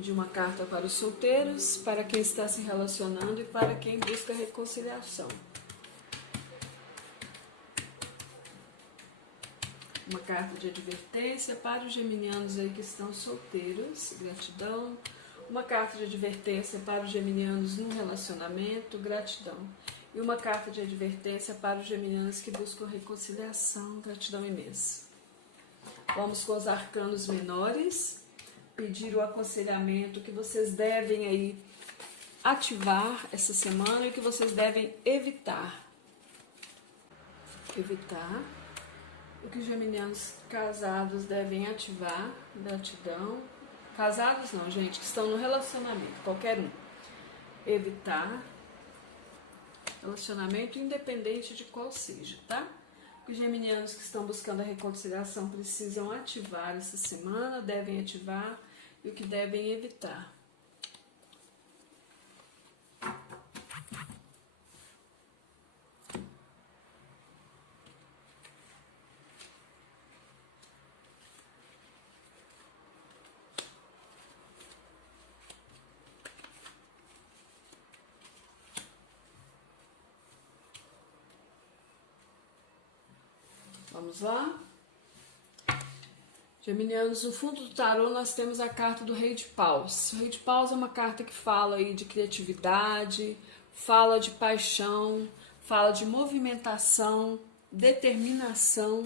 De uma carta para os solteiros, para quem está se relacionando e para quem busca reconciliação. Uma carta de advertência para os geminianos aí que estão solteiros, gratidão. Uma carta de advertência para os geminianos no relacionamento, gratidão. E uma carta de advertência para os geminianos que buscam reconciliação, gratidão imensa. Vamos com os arcanos menores, pedir o aconselhamento que vocês devem aí ativar essa semana e que vocês devem evitar. O que os geminianos casados devem ativar, gratidão. Casados não, gente, que estão no relacionamento, qualquer um. Evitar. Relacionamento independente de qual seja, tá? Os geminianos que estão buscando a reconciliação precisam ativar essa semana, devem ativar. E o que devem evitar. Vamos lá? Geminianos, no fundo do tarô nós temos a carta do Rei de Paus. O Rei de Paus é uma carta que fala aí de criatividade, fala de paixão, fala de movimentação, determinação.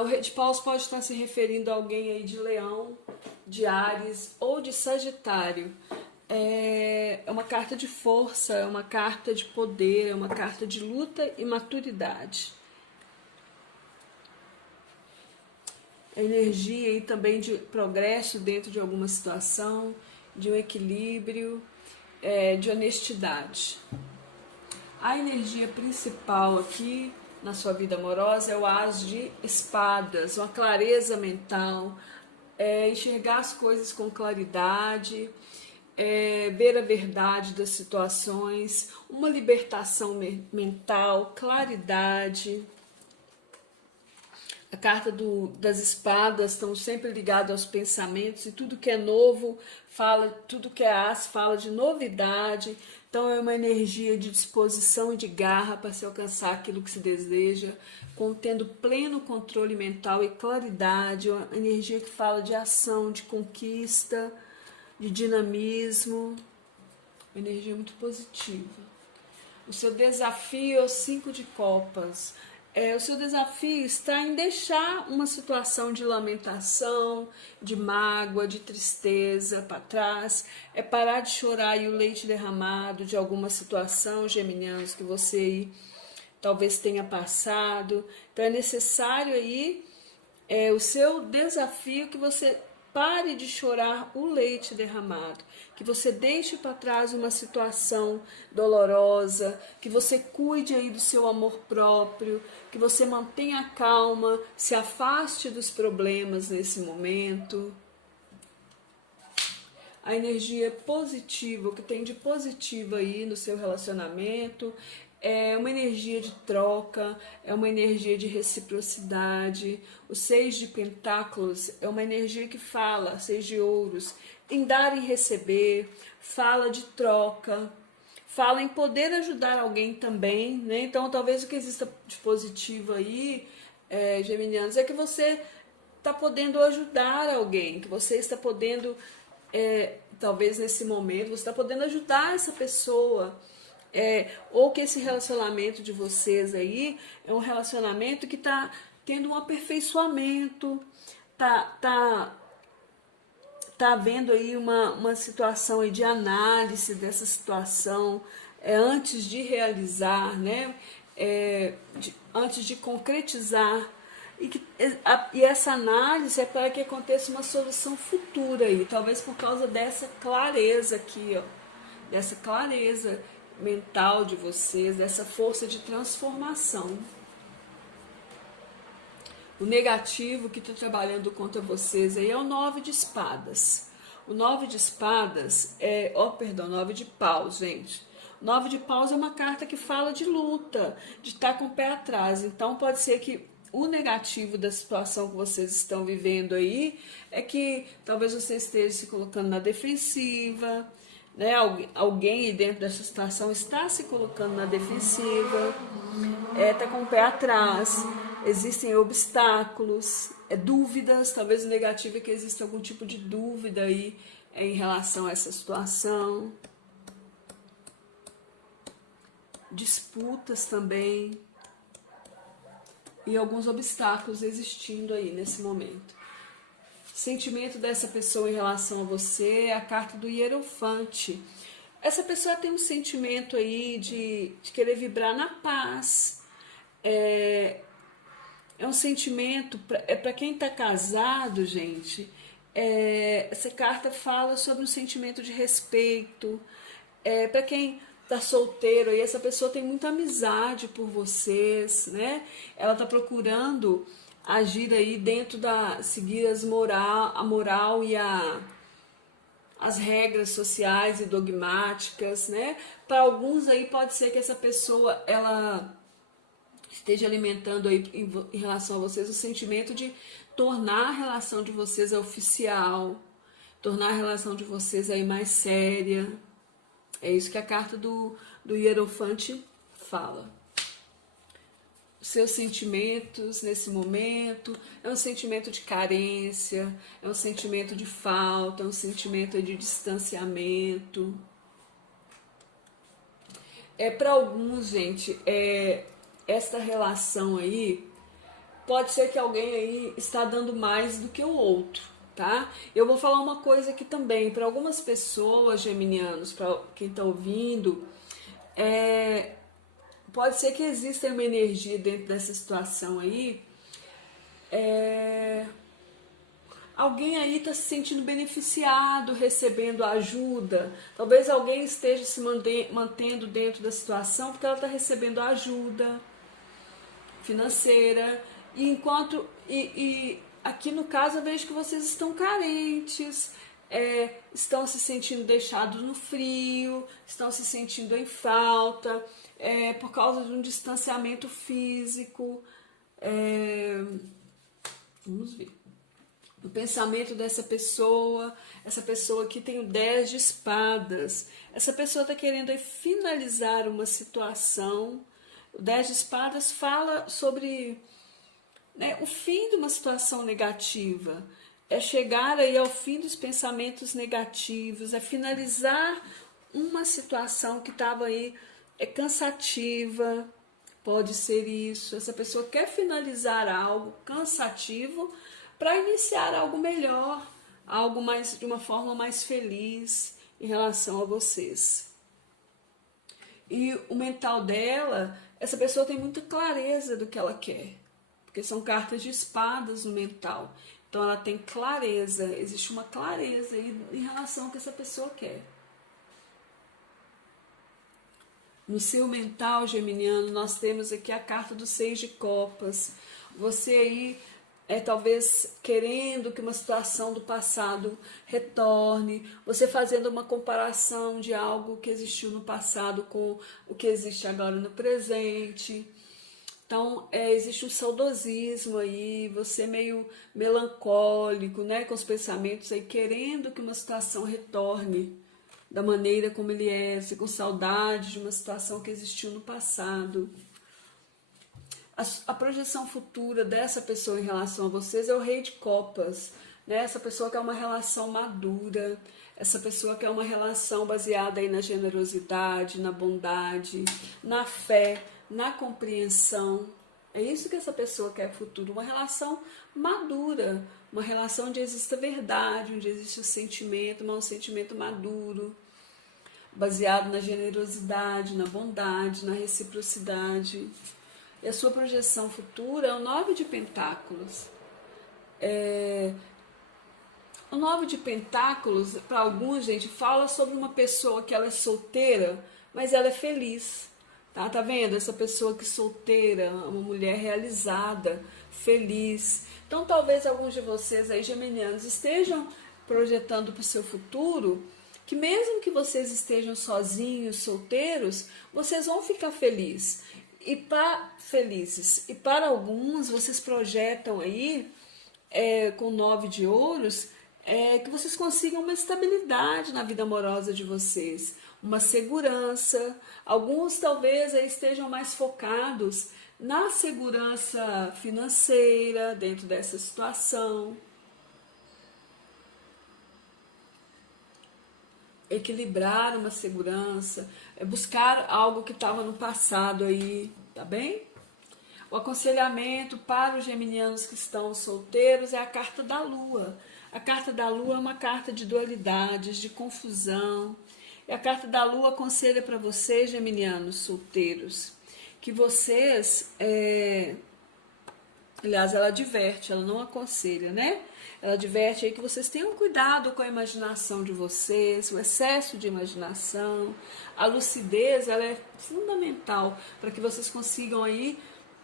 O Rei de Paus pode estar se referindo a alguém aí de Leão, de Áries ou de Sagitário. É uma carta de força, é uma carta de poder, é uma carta de luta e maturidade. A energia aí também de progresso dentro de alguma situação, de um equilíbrio, de honestidade. A energia principal aqui na sua vida amorosa é o As de Espadas, uma clareza mental, enxergar as coisas com claridade, ver a verdade das situações, uma libertação mental, claridade. A carta das espadas estão sempre ligadas aos pensamentos e tudo que é novo, tudo que é as fala de novidade. Então é uma energia de disposição e de garra para se alcançar aquilo que se deseja, tendo pleno controle mental e claridade, uma energia que fala de ação, de conquista, de dinamismo, uma energia muito positiva. O seu desafio é o 5 de copas. O seu desafio está em deixar uma situação de lamentação, de mágoa, de tristeza para trás. É parar de chorar e o leite derramado de alguma situação, geminianos, que você aí talvez tenha passado. Então é necessário aí o seu desafio que você pare de chorar o leite derramado, que você deixe para trás uma situação dolorosa, que você cuide aí do seu amor próprio, que você mantenha a calma, se afaste dos problemas nesse momento. A energia positiva, o que tem de positivo aí no seu relacionamento, é uma energia de troca, é uma energia de reciprocidade. O 6 de pentáculos é uma energia que fala, 6 de ouros, em dar e receber, fala de troca, fala em poder ajudar alguém também, né? Então talvez o que exista de positivo aí, geminianos, é que você está podendo ajudar alguém, que você está podendo, talvez nesse momento, você está podendo ajudar essa pessoa. Ou que esse relacionamento de vocês aí é um relacionamento que está tendo um aperfeiçoamento, tá havendo aí uma situação aí de análise dessa situação antes de realizar, né? Antes de concretizar. E essa análise é para que aconteça uma solução futura aí, talvez por causa dessa clareza aqui, ó, dessa clareza mental de vocês, dessa força de transformação. O negativo que está trabalhando contra vocês aí é o 9 de espadas. O 9 de espadas 9 de paus, gente. O 9 de paus é uma carta que fala de luta, de estar com o pé atrás. Então pode ser que o negativo da situação que vocês estão vivendo aí é que talvez você esteja se colocando na defensiva, né? Alguém aí dentro dessa situação está se colocando na defensiva, tá com o pé atrás, existem obstáculos, dúvidas, talvez o negativo é que exista algum tipo de dúvida aí em relação a essa situação, disputas também, e alguns obstáculos existindo aí nesse momento. Sentimento dessa pessoa em relação a você é a carta do Hierofante. Essa pessoa tem um sentimento aí de querer vibrar na paz. É um sentimento, para quem está casado, gente, essa carta fala sobre um sentimento de respeito. Para quem tá solteiro e essa pessoa tem muita amizade por vocês, né? Ela tá procurando agir aí dentro seguir a moral e as regras sociais e dogmáticas, né? Para alguns aí pode ser que essa pessoa ela esteja alimentando aí em relação a vocês o sentimento de tornar a relação de vocês oficial, tornar a relação de vocês aí mais séria. É isso que a carta do Hierofante fala. Seus sentimentos nesse momento é um sentimento de carência, é um sentimento de falta, é um sentimento de distanciamento. Para alguns, gente, esta relação aí, pode ser que alguém aí está dando mais do que o outro. Tá? Eu vou falar uma coisa aqui também, para algumas pessoas, geminianos, para quem está ouvindo, pode ser que exista uma energia dentro dessa situação aí, alguém aí está se sentindo beneficiado, recebendo ajuda, talvez alguém esteja se mantendo dentro da situação porque ela está recebendo ajuda financeira, aqui no caso eu vejo que vocês estão carentes, estão se sentindo deixados no frio, estão se sentindo em falta, por causa de um distanciamento físico. Vamos ver. O pensamento dessa pessoa, essa pessoa aqui tem o 10 de espadas, essa pessoa está querendo finalizar uma situação. O 10 de espadas fala sobre o fim de uma situação negativa, chegar aí ao fim dos pensamentos negativos, finalizar uma situação que estava aí cansativa, pode ser isso. Essa pessoa quer finalizar algo cansativo para iniciar algo melhor, algo mais de uma forma mais feliz em relação a vocês. E o mental dela, essa pessoa tem muita clareza do que ela quer, porque são cartas de espadas no mental. Então ela tem clareza, existe uma clareza aí em relação ao que essa pessoa quer. No seu mental, geminiano, nós temos aqui a carta do 6 de copas. Você aí talvez querendo que uma situação do passado retorne, você fazendo uma comparação de algo que existiu no passado com o que existe agora no presente. Então, existe um saudosismo aí, você meio melancólico, né, com os pensamentos aí, querendo que uma situação retorne da maneira como ele é, você com saudade de uma situação que existiu no passado. A projeção futura dessa pessoa em relação a vocês é o Rei de Copas, né? Essa pessoa quer uma relação madura, essa pessoa quer uma relação baseada aí na generosidade, na bondade, na fé, na compreensão. É isso que essa pessoa quer no futuro, uma relação madura, uma relação onde exista verdade, onde existe o sentimento, mas um sentimento maduro, baseado na generosidade, na bondade, na reciprocidade. E a sua projeção futura é o 9 de Pentáculos. O 9 de Pentáculos, para alguns, gente, fala sobre uma pessoa que ela é solteira, mas ela é feliz. Tá vendo? Essa pessoa que é solteira, uma mulher realizada, feliz. Então, talvez alguns de vocês aí, geminianos, estejam projetando para o seu futuro que mesmo que vocês estejam sozinhos, solteiros, vocês vão ficar felizes. felizes. E para alguns, vocês projetam aí, com 9 de ouros, que vocês consigam uma estabilidade na vida amorosa de vocês, uma segurança. Alguns talvez aí estejam mais focados na segurança financeira dentro dessa situação. Equilibrar uma segurança, buscar algo que estava no passado aí, tá bem? O aconselhamento para os geminianos que estão solteiros é a carta da Lua. A carta da Lua é uma carta de dualidades, de confusão. E a carta da Lua aconselha para vocês, geminianos solteiros, que vocês, aliás, ela adverte, ela não aconselha, né? Ela adverte aí que vocês tenham cuidado com a imaginação de vocês, o excesso de imaginação. A lucidez, ela é fundamental para que vocês consigam aí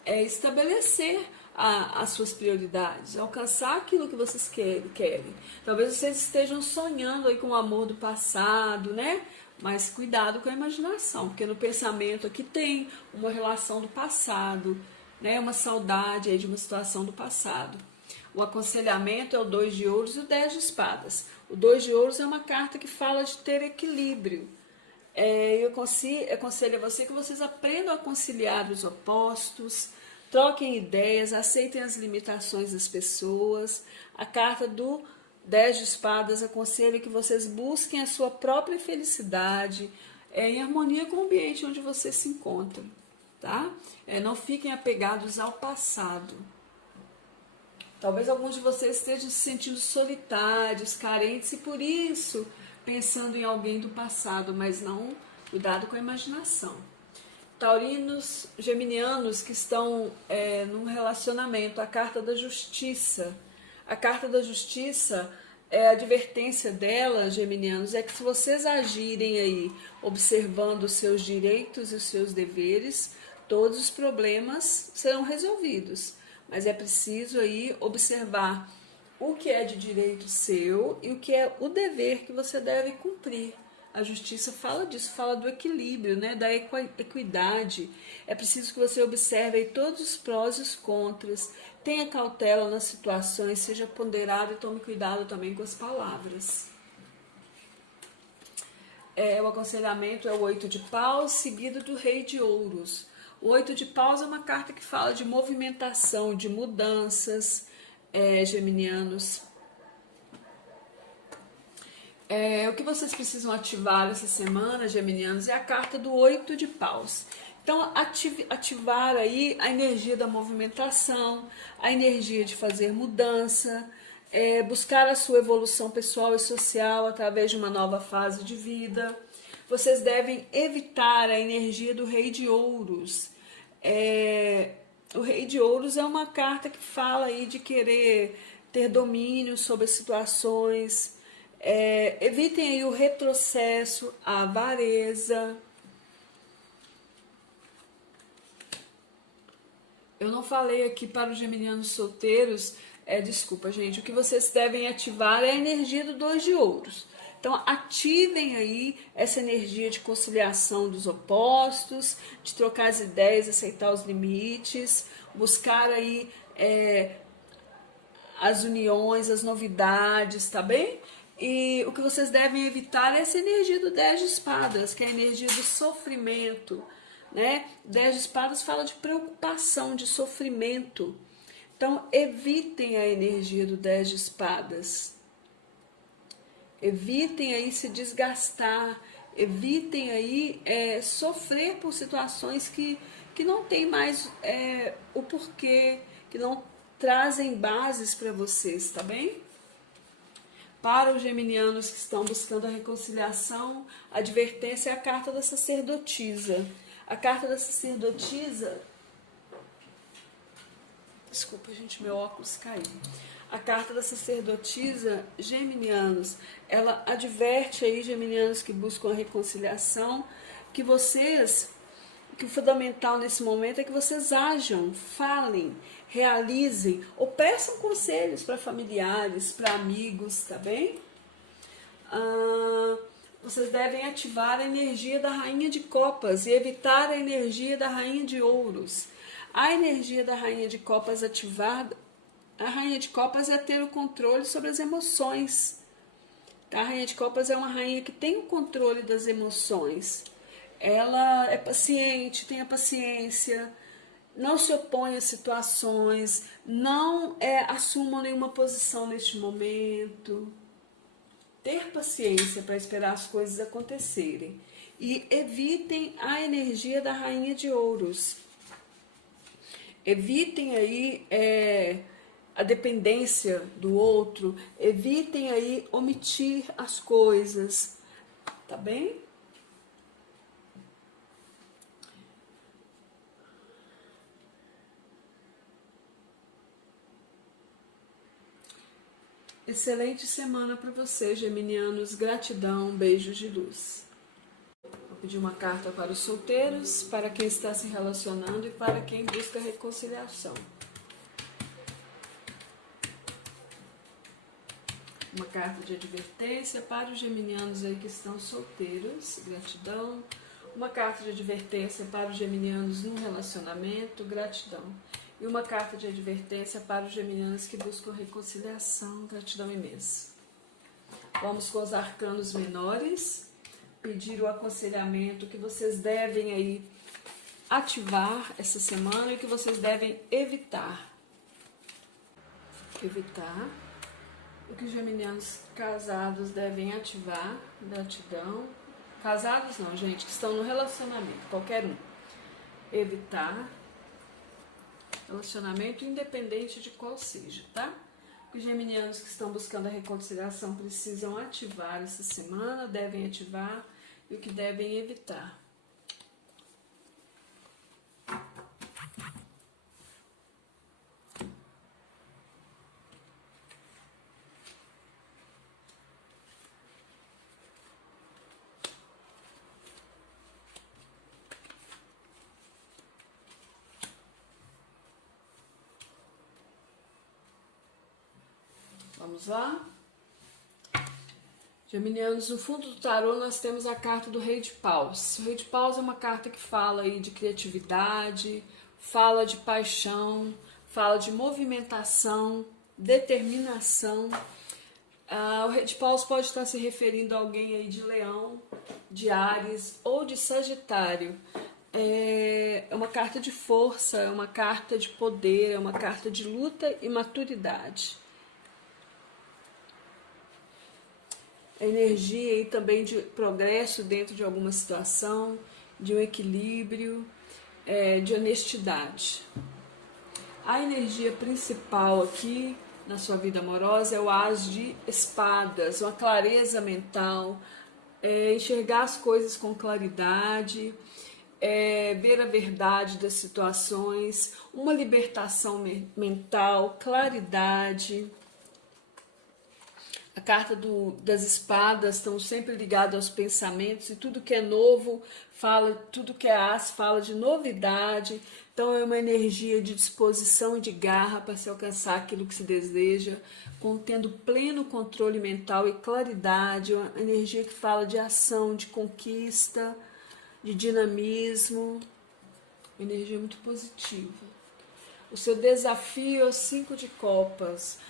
estabelecer as suas prioridades, alcançar aquilo que vocês querem. Talvez vocês estejam sonhando aí com o amor do passado, né? Mas cuidado com a imaginação, porque no pensamento aqui tem uma relação do passado, né? Uma saudade aí de uma situação do passado. O aconselhamento é o 2 de ouros e o 10 de espadas. O 2 de ouros é uma carta que fala de ter equilíbrio. Eu aconselho a você que vocês aprendam a conciliar os opostos, troquem ideias, aceitem as limitações das pessoas. A carta do 10 de espadas aconselha que vocês busquem a sua própria felicidade em harmonia com o ambiente onde você se encontra, tá? Não fiquem apegados ao passado. Talvez alguns de vocês estejam se sentindo solitários, carentes e por isso pensando em alguém do passado, mas não, cuidado com a imaginação. Taurinos, geminianos que estão num relacionamento, a carta da justiça. A carta da justiça, a advertência dela, geminianos, é que se vocês agirem aí observando os seus direitos e os seus deveres, todos os problemas serão resolvidos. Mas é preciso aí observar o que é de direito seu e o que é o dever que você deve cumprir. A justiça fala disso, fala do equilíbrio, né? Da equidade. É preciso que você observe aí todos os prós e os contras. Tenha cautela nas situações, seja ponderado e tome cuidado também com as palavras. O aconselhamento é o 8 de paus, seguido do rei de ouros. O 8 de paus é uma carta que fala de movimentação, de mudanças, geminianos. O que vocês precisam ativar essa semana, geminianos, é a carta do 8 de paus. Então, ativar aí a energia da movimentação, a energia de fazer mudança, buscar a sua evolução pessoal e social através de uma nova fase de vida. Vocês devem evitar a energia do rei de ouros. O rei de ouros é uma carta que fala aí de querer ter domínio sobre as situações. Evitem aí o retrocesso, a avareza. Eu não falei aqui para os geminianos solteiros, desculpa gente, o que vocês devem ativar é a energia do 2 de ouros. Então, ativem aí essa energia de conciliação dos opostos, de trocar as ideias, aceitar os limites, buscar aí as uniões, as novidades, tá bem? E o que vocês devem evitar é essa energia do 10 de espadas, que é a energia do sofrimento, né? 10 de espadas fala de preocupação, de sofrimento. Então, evitem a energia do 10 de espadas. Evitem aí se desgastar, evitem aí sofrer por situações que não tem mais o porquê, que não trazem bases para vocês, tá bem? Para os geminianos que estão buscando a reconciliação, a advertência é a carta da sacerdotisa. A carta da sacerdotisa... Desculpa, gente, meu óculos caiu. A carta da sacerdotisa, geminianos, ela adverte aí, geminianos que buscam a reconciliação, que o fundamental nesse momento é que vocês ajam, falem, realizem ou peçam conselhos para familiares, para amigos, tá bem? vocês devem ativar a energia da Rainha de Copas e evitar a energia da Rainha de Ouros. A energia da Rainha de Copas ativada, a Rainha de Copas é ter o controle sobre as emoções. A Rainha de Copas é uma rainha que tem o controle das emoções. Ela é paciente, tem a paciência, não se opõe a situações, não assuma nenhuma posição neste momento. Ter paciência para esperar as coisas acontecerem. E evitem a energia da Rainha de Ouros. Evitem aí a dependência do outro, evitem aí omitir as coisas, tá bem? Excelente semana para vocês, geminianos. Gratidão, beijos de luz. Vou pedir uma carta para os solteiros, para quem está se relacionando e para quem busca reconciliação. Uma carta de advertência para os geminianos aí que estão solteiros, gratidão. Uma carta de advertência para os geminianos no relacionamento, gratidão. E uma carta de advertência para os geminianos que buscam reconciliação, gratidão imensa. Vamos com os arcanos menores, pedir o aconselhamento que vocês devem aí ativar essa semana e que vocês devem evitar. O que os geminianos casados devem ativar, gratidão. Casados não, gente, que estão no relacionamento, qualquer um. Evitar. Relacionamento independente de qual seja, tá? Os geminianos que estão buscando a reconciliação precisam ativar essa semana, devem ativar, e o que devem evitar. Vamos lá? Geminianos, no fundo do tarô nós temos a carta do Rei de Paus. O Rei de Paus é uma carta que fala aí de criatividade, fala de paixão, fala de movimentação, determinação. O Rei de Paus pode estar se referindo a alguém aí de Leão, de Áries ou de Sagitário. É uma carta de força, é uma carta de poder, é uma carta de luta e maturidade. Energia aí também de progresso dentro de alguma situação, de um equilíbrio, de honestidade. A energia principal aqui na sua vida amorosa é o As de Espadas, uma clareza mental, enxergar as coisas com claridade, ver a verdade das situações, uma libertação mental, claridade. A carta das espadas estão sempre ligadas aos pensamentos e tudo que é novo, tudo que é as fala de novidade. Então é uma energia de disposição e de garra para se alcançar aquilo que se deseja, tendo pleno controle mental e claridade, uma energia que fala de ação, de conquista, de dinamismo, uma energia muito positiva. O seu desafio é o 5 de copas.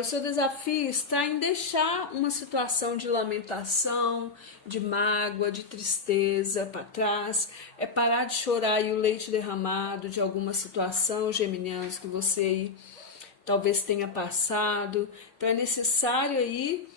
O seu desafio está em deixar uma situação de lamentação, de mágoa, de tristeza para trás. É parar de chorar e o leite derramado de alguma situação, geminianos, que você aí talvez tenha passado. Então é necessário aí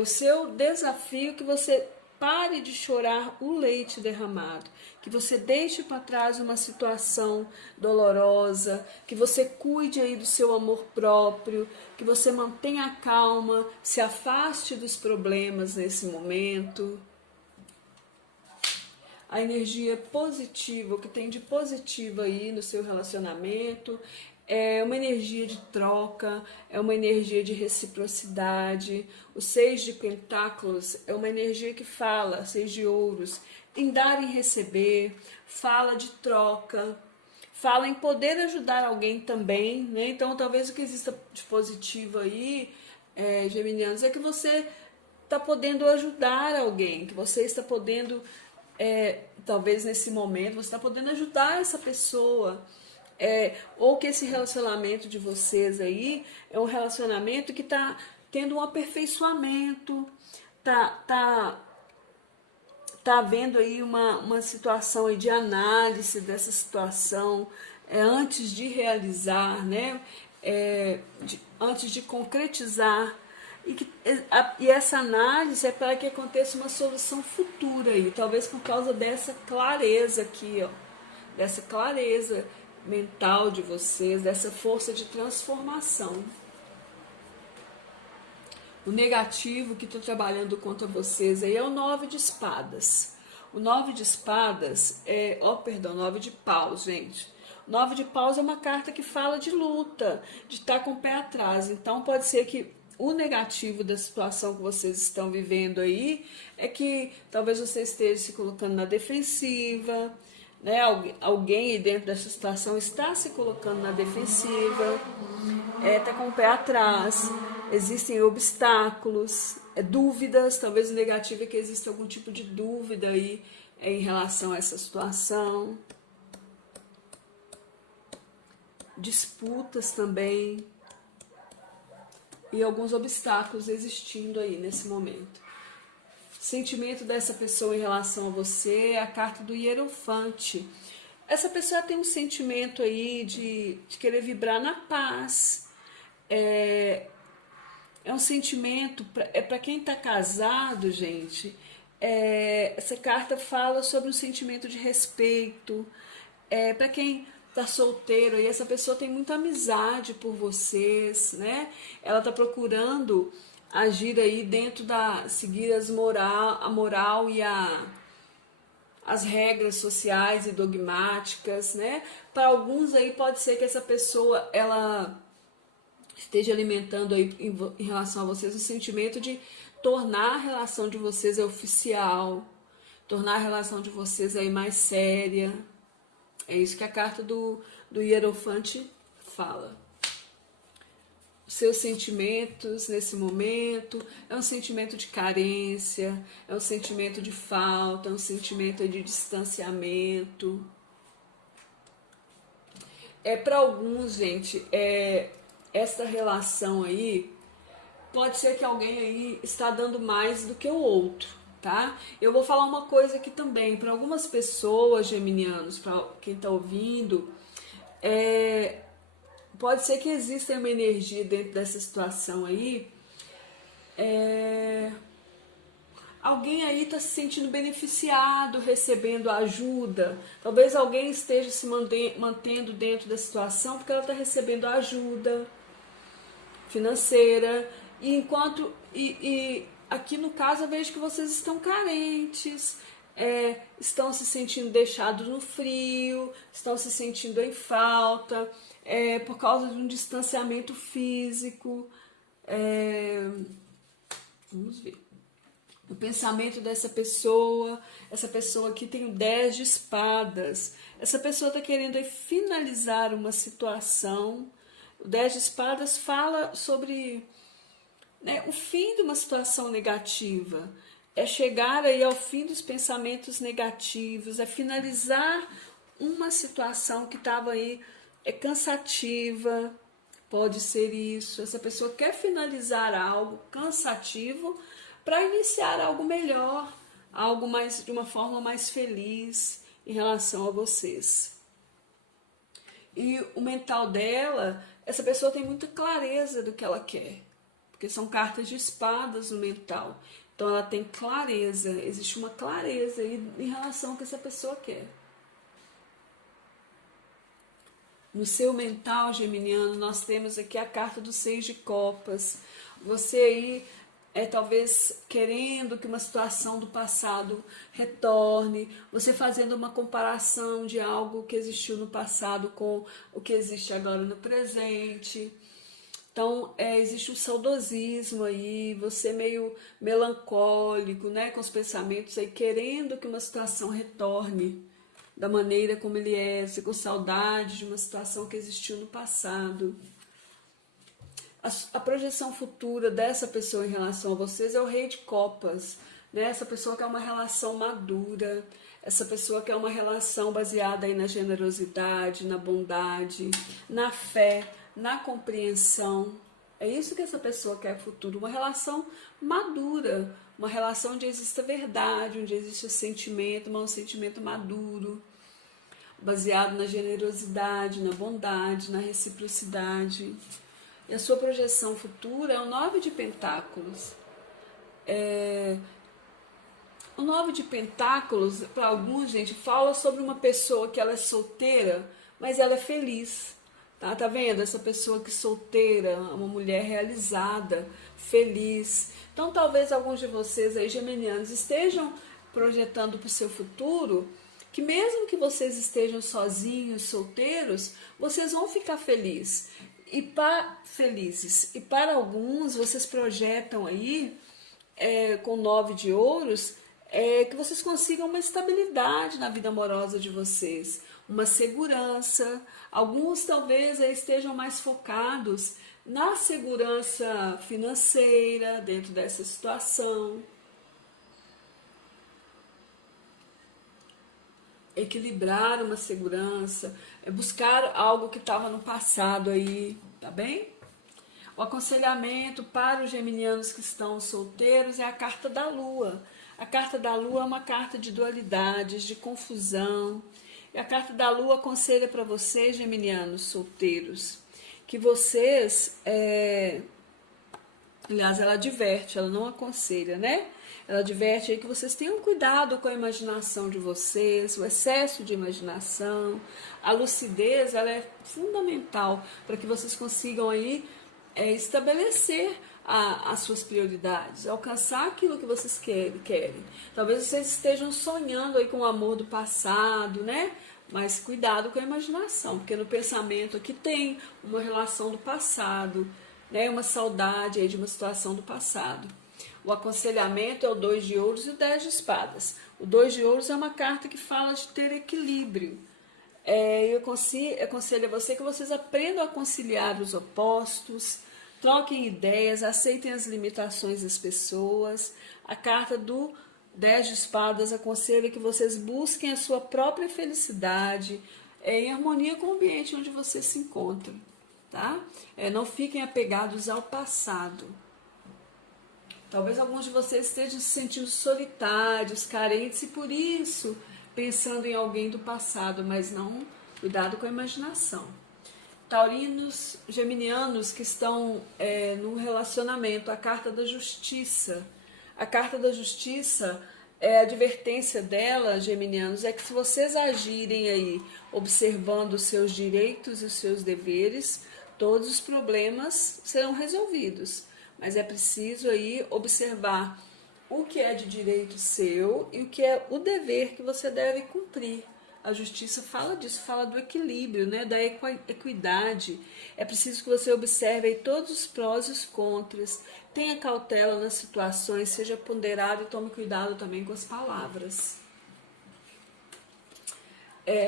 o seu desafio que você pare de chorar o leite derramado, que você deixe para trás uma situação dolorosa, que você cuide aí do seu amor próprio, que você mantenha a calma, se afaste dos problemas nesse momento. A energia positiva, o que tem de positivo aí no seu relacionamento, é uma energia de troca, é uma energia de reciprocidade. O 6 de pentáculos é uma energia que fala, 6 de ouros, em dar e receber, fala de troca, fala em poder ajudar alguém também, né? Então talvez o que exista de positivo aí, geminianos, é que você está podendo ajudar alguém, que você está podendo, talvez nesse momento, você está podendo ajudar essa pessoa. Ou que esse relacionamento de vocês aí é um relacionamento que está tendo um aperfeiçoamento, tá havendo aí uma situação aí de análise dessa situação antes de realizar, né? Antes de concretizar. E essa análise é para que aconteça uma solução futura aí, talvez por causa dessa clareza aqui, ó, dessa clareza mental de vocês, dessa força de transformação. O negativo que estou trabalhando contra vocês aí é o 9 de espadas. O 9 de espadas 9 de paus, gente. O 9 de paus é uma carta que fala de luta, de estar com o pé atrás. Então pode ser que o negativo da situação que vocês estão vivendo aí é que talvez você esteja se colocando na defensiva, né? Alguém aí dentro dessa situação está se colocando na defensiva, está com o pé atrás, existem obstáculos, dúvidas, talvez o negativo é que exista algum tipo de dúvida aí em relação a essa situação, disputas também, e alguns obstáculos existindo aí nesse momento. Sentimento dessa pessoa em relação a você é a carta do Hierofante. Essa pessoa tem um sentimento aí de querer vibrar na paz. É um sentimento, para quem está casado, gente, essa carta fala sobre um sentimento de respeito. Para quem está solteiro, e essa pessoa tem muita amizade por vocês, né? Ela está procurando agir aí dentro seguir a moral e as regras sociais e dogmáticas, né? Para alguns aí pode ser que essa pessoa, ela esteja alimentando aí em relação a vocês o sentimento de tornar a relação de vocês oficial, tornar a relação de vocês aí mais séria. É isso que a carta do Hierofante fala. Os seus sentimentos nesse momento é um sentimento de carência, é um sentimento de falta, é um sentimento de distanciamento. Para alguns, gente, essa relação aí, pode ser que alguém aí está dando mais do que o outro, tá? Eu vou falar uma coisa aqui também, para algumas pessoas, geminianos, para quem está ouvindo, pode ser que exista uma energia dentro dessa situação aí, alguém aí está se sentindo beneficiado, recebendo ajuda. Talvez alguém esteja se mantendo dentro da situação porque ela está recebendo ajuda financeira. E aqui no caso eu vejo que vocês estão carentes, estão se sentindo deixados no frio, estão se sentindo em falta, por causa de um distanciamento físico. Vamos ver. O pensamento dessa pessoa, essa pessoa aqui tem o 10 de espadas. Essa pessoa está querendo finalizar uma situação. O 10 de espadas fala sobre, né, o fim de uma situação negativa. É chegar aí ao fim dos pensamentos negativos, é finalizar uma situação que estava aí cansativa. Pode ser isso. Essa pessoa quer finalizar algo cansativo para iniciar algo melhor, algo mais de uma forma mais feliz em relação a vocês. E o mental dela, essa pessoa tem muita clareza do que ela quer, porque são cartas de espadas no mental. Então ela tem clareza, existe uma clareza aí em relação ao que essa pessoa quer. No seu mental geminiano, nós temos aqui a carta do 6 de copas. Você aí talvez querendo que uma situação do passado retorne, você fazendo uma comparação de algo que existiu no passado com o que existe agora no presente. Então, existe um saudosismo aí, você meio melancólico, né, com os pensamentos aí, querendo que uma situação retorne da maneira como ele é, você com saudade de uma situação que existiu no passado. a projeção futura dessa pessoa em relação a vocês é o Rei de Copas, né? Essa pessoa quer uma relação madura, essa pessoa quer uma relação baseada aí na generosidade, na bondade, na fé, na compreensão. É isso que essa pessoa quer futuro, uma relação madura, uma relação onde exista verdade, onde existe sentimento, mas um sentimento maduro, baseado na generosidade, na bondade, na reciprocidade. E a sua projeção futura é o 9 de Pentáculos. O 9 de Pentáculos, para alguns, gente, fala sobre uma pessoa que ela é solteira, mas ela é feliz. Tá vendo? Essa pessoa que é solteira, uma mulher realizada, feliz. Então, talvez alguns de vocês aí, geminianos, estejam projetando para o seu futuro que mesmo que vocês estejam sozinhos, solteiros, vocês vão ficar felizes. E para alguns, vocês projetam aí, com 9 de ouros, que vocês consigam uma estabilidade na vida amorosa de vocês, uma segurança. Alguns talvez aí estejam mais focados na segurança financeira dentro dessa situação. Equilibrar uma segurança, buscar algo que estava no passado aí, tá bem? O aconselhamento para os geminianos que estão solteiros é a carta da Lua. A carta da Lua é uma carta de dualidades, de confusão. E a carta da Lua aconselha para vocês, geminianos solteiros, que vocês, aliás, ela adverte, ela não aconselha, né? Ela adverte aí que vocês tenham cuidado com a imaginação de vocês, o excesso de imaginação. A lucidez, ela é fundamental para que vocês consigam aí estabelecer as suas prioridades, alcançar aquilo que vocês querem. Talvez vocês estejam sonhando aí com o amor do passado, né? Mas cuidado com a imaginação, porque no pensamento aqui tem uma relação do passado, né? Uma saudade aí de uma situação do passado. O aconselhamento é o 2 de ouros e o 10 de espadas. O 2 de ouros é uma carta que fala de ter equilíbrio. Eu aconselho a você que vocês aprendam a conciliar os opostos, troquem ideias, aceitem as limitações das pessoas. A carta do 10 de espadas aconselha que vocês busquem a sua própria felicidade em harmonia com o ambiente onde vocês se encontram. Tá? Não fiquem apegados ao passado. Talvez alguns de vocês estejam se sentindo solitários, carentes e por isso pensando em alguém do passado, mas não, cuidado com a imaginação. Taurinos, geminianos que estão num relacionamento, a carta da justiça. A carta da justiça, a advertência dela, geminianos, é que se vocês agirem aí observando os seus direitos e os seus deveres, todos os problemas serão resolvidos. Mas é preciso aí observar o que é de direito seu e o que é o dever que você deve cumprir. A justiça fala disso, fala do equilíbrio, né? Da equidade. É preciso que você observe aí todos os prós e os contras. Tenha cautela nas situações, seja ponderado e tome cuidado também com as palavras.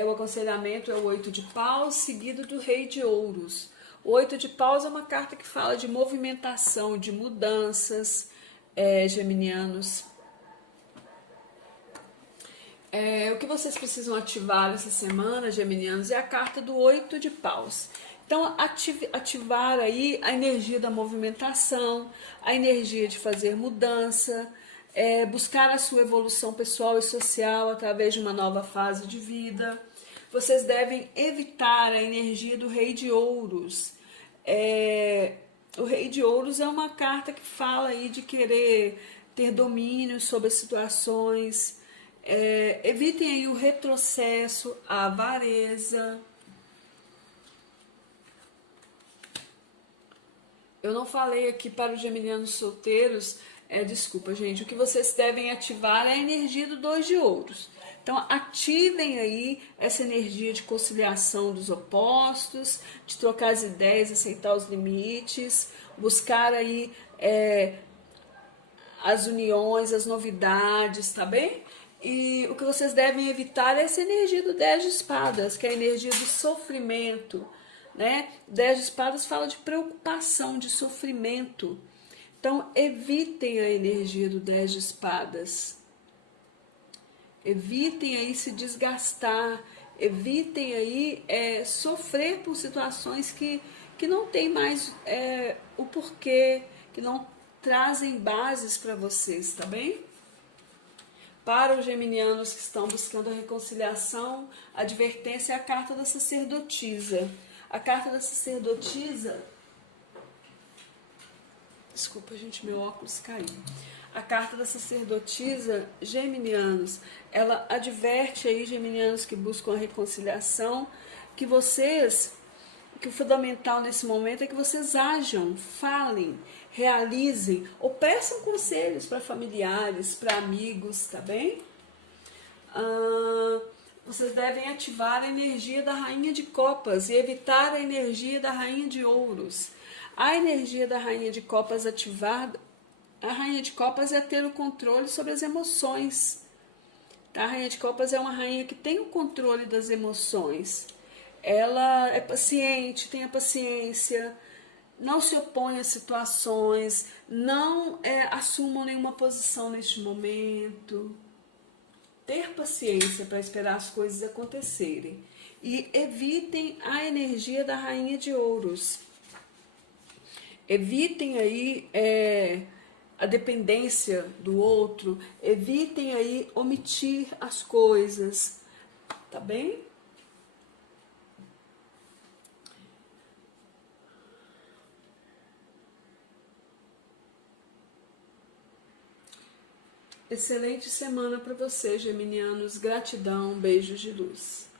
O aconselhamento é o 8 de paus, seguido do Rei de ouros. O 8 de paus é uma carta que fala de movimentação, de mudanças, geminianos. O que vocês precisam ativar essa semana, geminianos, é a carta do 8 de paus. Então, ativar aí a energia da movimentação, a energia de fazer mudança, buscar a sua evolução pessoal e social através de uma nova fase de vida. Vocês devem evitar a energia do Rei de ouros. O Rei de ouros é uma carta que fala aí de querer ter domínio sobre as situações. Evitem aí o retrocesso, a avareza. Eu não falei aqui para os geminianos solteiros, desculpa, gente, o que vocês devem ativar é a energia do 2 de ouros. Então, ativem aí essa energia de conciliação dos opostos, de trocar as ideias, aceitar os limites, buscar aí as uniões, as novidades, tá bem? E o que vocês devem evitar é essa energia do 10 de espadas, que é a energia do sofrimento, né? 10 de espadas fala de preocupação, de sofrimento. Então, evitem a energia do 10 de espadas. Evitem aí se desgastar, evitem aí sofrer por situações que não tem mais o porquê, que não trazem bases para vocês, tá bem? Para os geminianos que estão buscando a reconciliação, a advertência é a carta da sacerdotisa. A carta da sacerdotisa... Desculpa, gente, meu óculos caiu. A carta da sacerdotisa, geminianos, ela adverte aí, geminianos que buscam a reconciliação, que o fundamental nesse momento é que vocês ajam, falem, realizem ou peçam conselhos para familiares, para amigos, tá bem? Vocês devem ativar a energia da Rainha de Copas e evitar a energia da Rainha de Ouros. A energia da Rainha de Copas ativada, a Rainha de Copas é ter o controle sobre as emoções. A Rainha de Copas é uma rainha que tem o controle das emoções. Ela é paciente, tem a paciência, não se opõe a situações, não assumam nenhuma posição neste momento. Ter paciência para esperar as coisas acontecerem. E evitem a energia da Rainha de Ouros. Evitem aí a dependência do outro, evitem aí omitir as coisas, tá bem? Excelente semana para você, geminianos. Gratidão, beijos de luz.